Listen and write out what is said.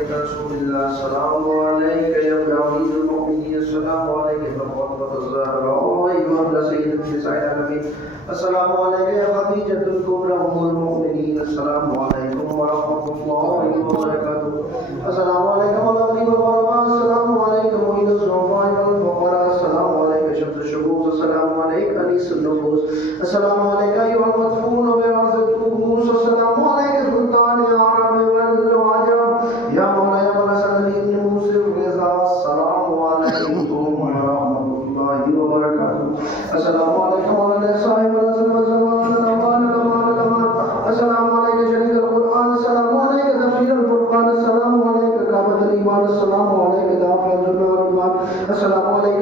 وصحبه رسول الله السلام عليك يا ابن عزيز المؤمنين السلام عليك يا فاطمة الزهراء أيها سيد النساء العالمين السلام عليك يا خديجة الكبرى أم المؤمنين السلام عليكم ورحمة الله وبركاته السلام عليكم ورحمة الله وبركاته السلام عليكم وعيد الصفاء والفقراء السلام عليك شمس الشموس السلام عليك أنيس النفوس السلام عليك أيها المدفون بعز الطقوس السلام عليك سلطان العرب والعجم يا مولاي ورسول ابن موسى رضا السلام عليكم ورحمة الله وبركاته السلام عليكم ورحمة صاحب الرسول والزمان السلام عليك شهيد القرآن السلام عليك تفسير القرآن السلام عليك كعبة الإيمان السلام عليك دافع الجنة والإيمان السلام عليك